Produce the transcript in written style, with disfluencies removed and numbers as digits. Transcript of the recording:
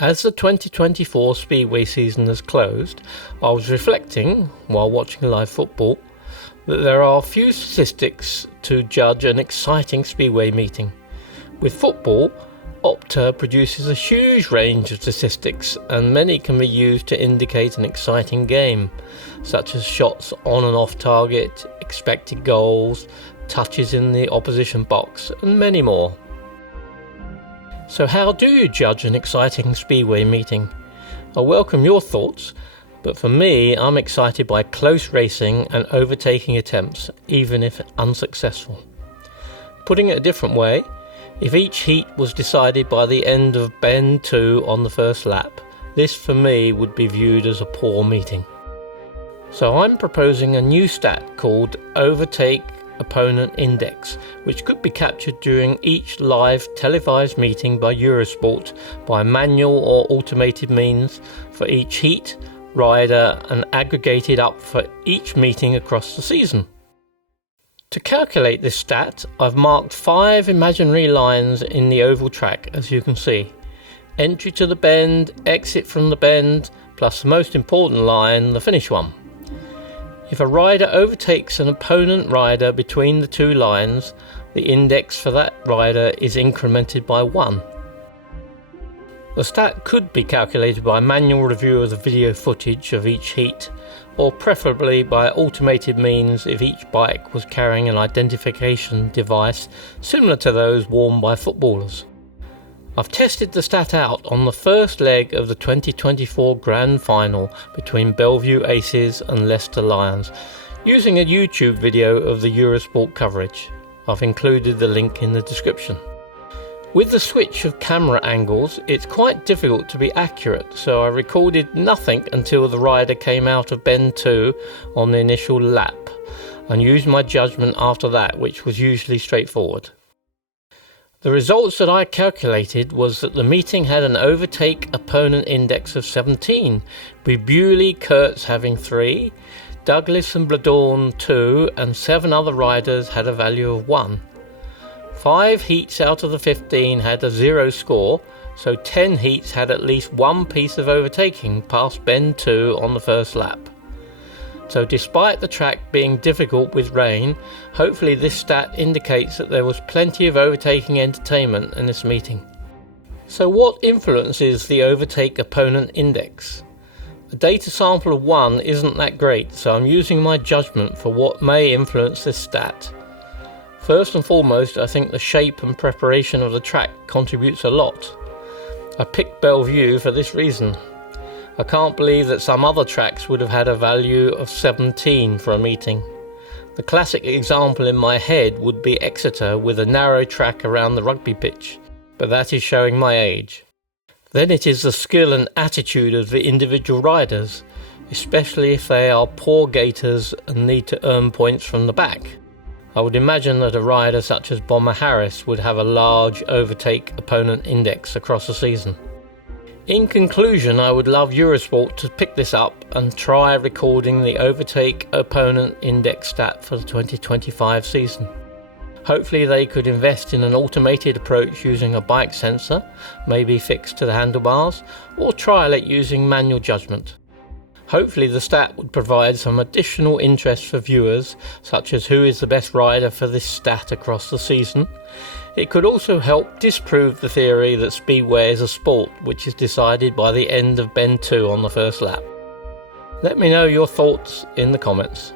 As the 2024 Speedway season has closed, I was reflecting, while watching live football, that there are few statistics to judge an exciting Speedway meeting. With football, Opta produces a huge range of statistics, and many can be used to indicate an exciting game, such as shots on and off target, expected goals, touches in the opposition box, and many more. So how do you judge an exciting Speedway meeting? I welcome your thoughts, but for me, I'm excited by close racing and overtaking attempts, even if unsuccessful. Putting it a different way, if each heat was decided by the end of bend 2 on the first lap, this for me would be viewed as a poor meeting. So I'm proposing a new stat called Overtake Opponent Index, which could be captured during each live televised meeting by Eurosport by manual or automated means for each heat, rider, and aggregated up for each meeting across the season. To calculate this stat, I've marked 5 imaginary lines in the oval track, as you can see. Entry to the bend, exit from the bend, plus the most important line, the finish one. If a rider overtakes an opponent rider between the two lines, the index for that rider is incremented by 1. The stat could be calculated by manual review of the video footage of each heat, or preferably by automated means if each bike was carrying an identification device similar to those worn by footballers. I've tested the stat out on the first leg of the 2024 Grand Final between Bellevue Aces and Leicester Lions, using a YouTube video of the Eurosport coverage. I've included the link in the description. With the switch of camera angles, it's quite difficult to be accurate, so I recorded nothing until the rider came out of bend 2 on the initial lap, and used my judgment after that, which was usually straightforward. The results that I calculated was that the meeting had an overtake opponent index of 17, with Bewley Kurtz having 3, Douglas and Bladorn 2, and 7 other riders had a value of 1. 5 heats out of the 15 had a 0 score, so 10 heats had at least one piece of overtaking past bend 2 on the first lap. So despite the track being difficult with rain, hopefully this stat indicates that there was plenty of overtaking entertainment in this meeting. So what influences the overtake opponent index? A data sample of 1 isn't that great, so I'm using my judgment for what may influence this stat. First and foremost, I think the shape and preparation of the track contributes a lot. I picked Bellevue for this reason. I can't believe that some other tracks would have had a value of 17 for a meeting. The classic example in my head would be Exeter with a narrow track around the rugby pitch, but that is showing my age. Then it is the skill and attitude of the individual riders, especially if they are poor gators and need to earn points from the back. I would imagine that a rider such as Bomber Harris would have a large overtake opponent index across the season. In conclusion, I would love Eurosport to pick this up and try recording the overtake opponent index stat for the 2025 season. Hopefully they could invest in an automated approach using a bike sensor, maybe fixed to the handlebars, or trial it using manual judgment. Hopefully the stat would provide some additional interest for viewers, such as who is the best rider for this stat across the season. It could also help disprove the theory that Speedway is a sport which is decided by the end of bend 2 on the first lap. Let me know your thoughts in the comments.